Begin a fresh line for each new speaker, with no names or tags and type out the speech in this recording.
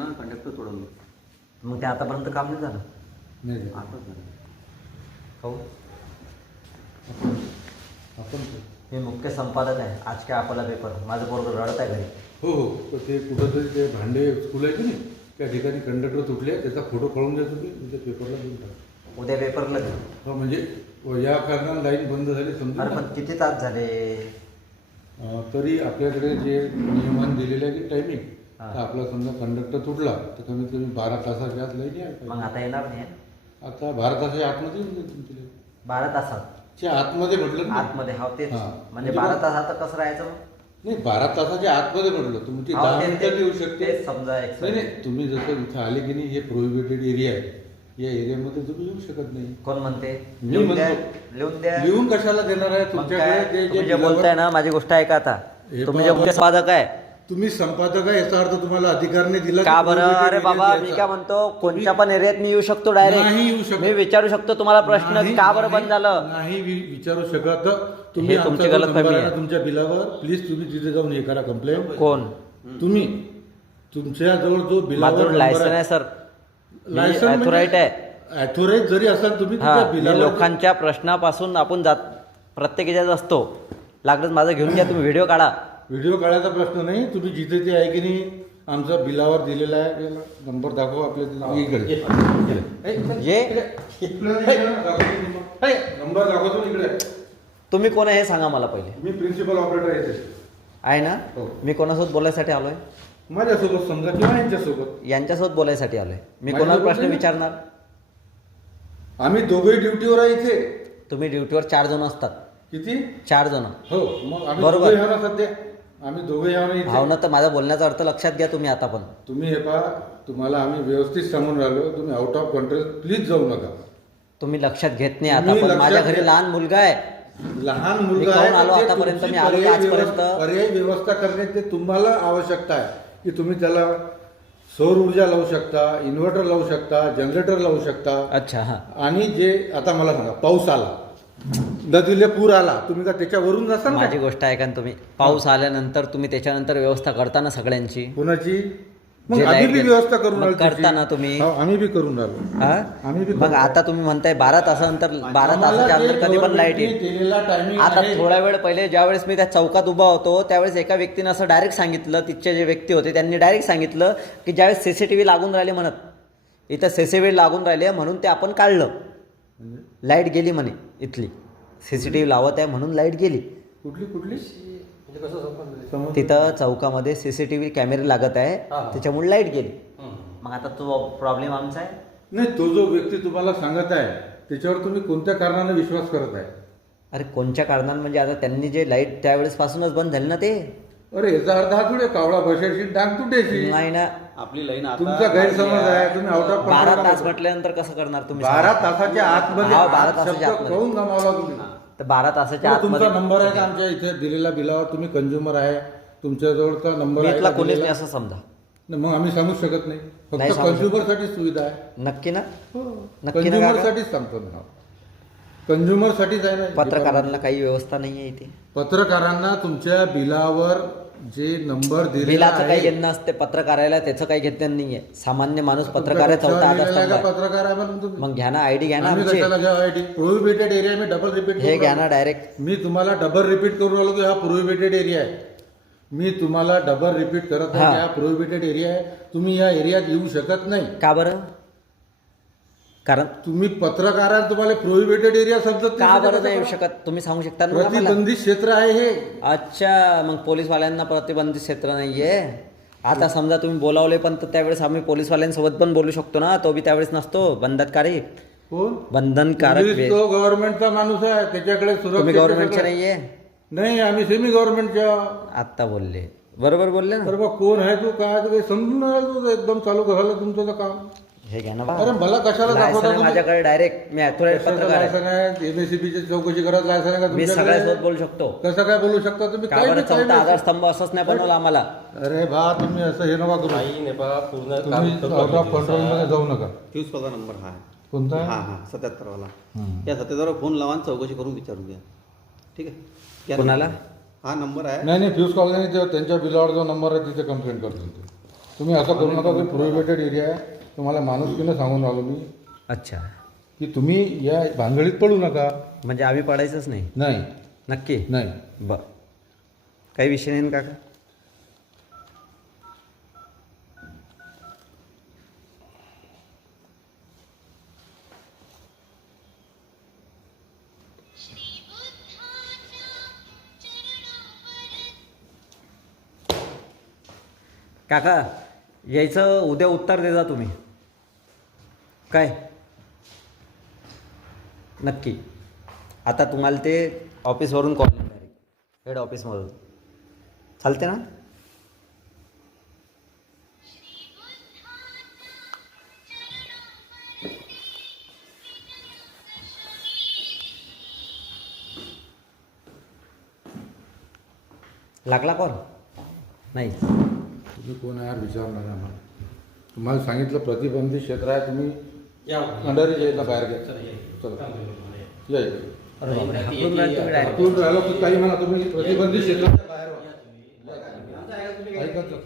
ना कंडक्टर तोडून
मग ते आतापर्यंत काम नाही झालं?
नाही.
आताच झालं.
हो
आपण
मी मुख्य संपादक आहे. आज काय आपला पेपर माझं पोरग रडत आहे घरी.
हो हो. तर ते कुठंतरी ते भांडे स्कूल आहे की नाही? त्या ठिकाणी कंडक्टर तुटले. त्याचा फोटो कळून द्या तुम्ही. तुमच्या पेपरला देऊन टाका.
उद्या पेपरला घेऊ
हो म्हणजे या कारणाने लाईन बंद झाली
अरे
घ्या.
पण किती तास झाले?
तरी आपल्याकडे जे नियमन दिलेलं आहे की टायमिंग
हा.
आपला समजा कंडक्टर तुटला तर कमीत कमी बारा तासाच्या आत यायला
मग
पाहिजे.
आता येणार नाही.
आता बारा तासाच्या आतमध्ये येऊन जाईल तुमची.
बारा तासात.
च्या आतमध्ये म्हटलं ना.
आतमध्ये हा तेच.
हा.
म्हणजे
म्हणजे
बारा
मग-
तास आता कसं राहायचं मग?
नाही बारा तासाच्या आतमध्ये म्हटलं तुमची
हा,
दहा
ते-
मिनिटात येऊ
ते-
शकते.
तेच समजा एक
नाही नाही तुम्ही जसं इथं आले की नाही हे प्रोहिबिटेड एरिया आहे. या एरियामध्ये तुम्ही येऊ शकत नाही.
कोण म्हणते?
मी
लिहून द्या
म्हणतो.
लिहून द्या.
लिहून कशाला देणार आहे
मग
तुमच्याकडे? जे-
तुम्ही
जे
जे
बिलावर-
बोलताय ना माझी गोष्ट ऐका आता.
हे
तुम्ही जे
पहा,
मुख्य संपादक आहे.
तुम्ही संपादक आहे याचा अर्थ तुम्हाला अधिकार नाही दिला
का बरं? अरे बाबा मी. काय म्हणतो कोणत्या पण एरियात मी येऊ शकतो डायरेक्ट
नाही येऊ शकत.
मी विचारू शकतो तुम्हाला प्रश्न
नाही-
का बरं बंद झालं?
नाही वि- विचारू शकत. तुम्ही
हे तुमची
आमचा जो
गलतफहमी
नंबर
आहे.
ना तुमच्या बिलावर प्लीज तुम्ही तिथे जाऊन हे करा कंप्लेंट
कोण?
तुम्ही. तुमच्या जवळ जो बिलावर
माझं लायसन आहे. सर
लायसन म्हणजे
अथोराईट आहे.
अथोराईट जरी असाल तुम्ही
हा
तुमच्या
मी
बिलावर
लोकांच्या प्रश्नापासून आपण जात प्रत्येक याच्यात असतो. लागलं माझं घेऊन घ्या तुम्ही व्हिडिओ काढा.
व्हिडिओ काढायचा प्रश्न नाही तुम्ही जिथे ते आहे की नाही आमचा बिलावर दिलेला आहे. नंबर दाखवा आपल्या. इकडे. नंबर. हे, नंबर? दाखवतो इकडे.
तुम्ही कोण आहे हे सांगा मला पहिले.
मी प्रिन्सिपल ऑपरेटर आहे इथे.
आहे ना?
हो.
मी कोणासोबत बोलायसाठी आलोय?
माझ्यासोबत समजा किंवा यांच्यासोबत.
यांच्यासोबत बोलायसाठी आलोय. मी
माझ्यासोबत
कोणाला प्रश्न
नाही.
विचारणार?
आम्ही दोघेही ड्युटीवर आहे इथे.
तुम्ही ड्युटीवर चार जण असतात.
किती?
चार जण.
हो मग आम्ही
बरोबर.
दोघे सध्या. आम्ही दोघे इथे
भावना तर माझा बोलण्याचा अर्थ लक्षात घ्या तुम्ही आता पण.
तुम्ही हे पहा तुम्हाला आम्ही व्यवस्थित सांगून राहिलो तुम्ही आउट ऑफ कंट्रोल प्लीज जाऊ नका.
तुम्ही लक्षात घेत नाही आता
तुम्ही
पण.
लक्षात
माझ्या घरी
घ्या.
लहान मुलगा आहे.
लहान मुलगा
आलो
तर ते
आतापर्यंत?
तुमची
मी आलो
पर्यायी
आजपर्यंत.
व्यवस्था- पर्यायी व्यवस्था करणे ते तुम्हाला आवश्यकता आहे. की तुम्ही त्याला सौर ऊर्जा लावू शकता इन्व्हर्टर लावू शकता जनरेटर लावू शकता.
अच्छा हा.
आणि जे आता मला सांगा पाऊस आला. नदीला पूर आला तुम्ही का त्याच्यावरून जासाल
माझी
का
गोष्ट ऐका ना तुम्ही? पाऊस आल्यानंतर तुम्ही त्याच्यानंतर व्यवस्था करता ना सगळ्यांची.
कुणाची? मग
जे
आम्ही बी व्यवस्था करून
मग
राहिलो त्याची.
करता ना तुम्ही?
हो, आम्ही बी करून राहिलो.
हा?
आम्ही बी
मग. आता तुम्ही म्हणताय बारा तासानंतर बारा तासाच्या अंतर कधी पण
लाइट
येईल. आता
आहे,
थोडा वेळ पहिले ज्यावेळेस मी त्या चौकात उभा होतो त्यावेळेस एका व्यक्तीनं असं डायरेक्ट सांगितलं तिथचे जे व्यक्ती होते त्यांनी डायरेक्ट सांगितलं की ज्यावेळेस सीसीटीव्ही लागून राहिले म्हणत. इथं सीसीटीव्ही लागून राहिले म्हणून ते आपण काढलं.
म्हणजे?
लाइट गेली म्हणे इथली. सीसीटीव्ही लावत आहे म्हणून लाइट गेली.
कुठली कुठली?
म्हणजे कसं संपन्न
समज-
तिथं चौकामध्ये सीसीटीव्ही कॅमेरे लागत आहे. त्याच्यामुळे लाइट गेली. मग आता तो प्रॉब्लेम आमचा आहे.
नाही तो जो व्यक्ती तुम्हाला सांगत आहे त्याच्यावर तुम्ही कोणत्या कारणाने विश्वास करत आहे?
अरे कोणत्या कारणानं? म्हणजे आता त्यांनी जे लाइट त्यावेळेस पासूनच बंद झाली ना ते?
अरे याचा अर्थ हा थोडे कावळा बसायची डाग तुटायची
नाही ना.
आपली लाईन आता
तुमचा गैरसमज आहे. तुम्ही आउट ऑफ
बारा तास म्हटल्यानंतर कसं करणार तुम्ही
बारा? तासाच्या आतमध्ये
हा, बारा
आत
तासाच्या
शब्द
आतमध्ये.
कळून गमावला तुम्ही?
तर बारा तासाच्या
बरं, तुमचा
आतमध्ये
नंबर आहे का आमच्या इथे दिलेला बिलावर. तुम्ही कंझ्युमर आहे. तुमच्याजवळचा नंबर आहे.
कोणीच
दिलेला?
नाही असं समजा.
नाही, मग आम्ही सांगू शकत नाही.
नाही
फक्त
सांगू
कंझ्युमरसाठी सुविधा आहे.
नक्की ना? नक्की ना
कंझ्युमर
काका?
साठीच सांगतो ना. कंझ्युमर साठीच आहे ना.
पत्रकारांना काही व्यवस्था नाही आहे इथे.
पत्रकारांना तुमच्या बिलावर जे नंबर दिलेला
बिलाचं काही
आहे
घेणं असते पत्रकाराला त्याचं काही घेतलं नाहीये सामान्य माणूस पत्रकार आहे चौथा आधार
लिहिलेला
स्तंभ
का
आहे.
पत्रकार आहे
मग घ्या ना आयडी घ्या ना
आम्ही
आमची.
कशाला घ्या प्रोहिबिटेड एरिया मी डबल रिपीट
हे घ्या ना डायरेक्ट
मी तुम्हाला डबल रिपीट करून राहिलो की हा प्रोहिबिटेड एरिया आहे. मी तुम्हाला डबल रिपीट करत आहे
हा.
की हा प्रोहिबिटेड एरिया आहे. तुम्ही या एरियात येऊ शकत नाही.
का बरं? कारण
तुम्ही पत्रकारांना तुम्हाला प्रोहिबिटेड एरिया समजत
का बरं नाही येऊ शकत? तुम्ही सांगू शकता ना मला
प्रतिबंधित क्षेत्र आहे हे.
अच्छा मग पोलीसवाल्यांना प्रतिबंधित क्षेत्र नाहीये. आता समजा तुम्ही बोलावले पण तर त्यावेळेस आम्ही पोलीसवाल्यांसोबत पण बोलू शकतो ना? तो बी त्यावेळेस नसतो. बंधनकारी.
कोण?
बंधनकारक
पोलीस तो गव्हर्नमेंटचा माणूस आहे. त्याच्याकडे
तुम्ही गव्हर्नमेंटचे
सगळं-
नाहीये?
नाही आम्ही सेमी गव्हर्नमेंटच्या
आत्ता बोलले. बरोबर बोलले ना?
तर बा कोण आहे तू? काय आहे, तू? काही समजून नाही राहिलं तुझं. एकदम चालू झालं तुमचं तर काम.
हे घ्या ना.
अरे मला कशाला
लायसन
दाखवता
आहे
तुम्ही?
माझ्याकडे डायरेक्ट मी ॲथोराईट
कशाचं
पत्रकार आहे.
लायसन आहे? एमएससीबीची चौकशी करत लायसन आहे का
मी
तुमच्याकडे?
सगळ्यासोबत बोलू शकतो.
कसं काय बोलू शकता तुम्ही?
का
काही
बरं?
बी- काही
चौथा
बी-
आधारस्तंभ असंच नाही बनवलं आम्हाला.
अरे बा तुम्ही असं हे नका करू.
नाही नेपा पूर्ण
तुम्ही आउट ऑफ कंट्रोलमध्ये जाऊ नका.
फ्यूज कॉलचा नंबर हा आहे.
कोणता?
हा हा सत्याहत्तरवाला.
हम्म.
या सत्याहत्तरवर फोन लावा आणि चौकशी करून विचारून घ्या. ठीक आहे? घ्या.
कोणाला?
हा नंबर आहे.
नाही नाही फ्यूज कॉलनी त्यांच्या बिलावर जो नंबर आहे तिथे कंप्लेंट करतो ते. तुम्ही असं करू नका की प्रोहिबिटेड एरिया आहे. तुम्हाला माणुसकीनं सांगून राहिलो मी.
अच्छा.
की तुम्ही या भानगडीत पडू नका.
म्हणजे आम्ही पडायचंच नाही?
नाही.
नक्की?
नाही.
बर काही विषय नाही ना काका? काका यायचं उद्या उत्तर दे जा तुम्ही. काय? नक्की. आता तुम्हाला ते ऑफिसवरून कॉल डायरेक्ट हेड ऑफिसमधून चालते ना? लागला कॉल नाही.
तुम्ही कोण आहे यार विचारणार आहे आम्हाला तुम्हाला सांगितलं प्रतिबंधित क्षेत्र आहे तुम्ही अंडर यायला बाहेर घ्या. चला या. इकडे. राहिलो की काही म्हणा तुम्ही प्रतिबंधित क्षेत्राच्या बाहेर व्हा. ऐका तर.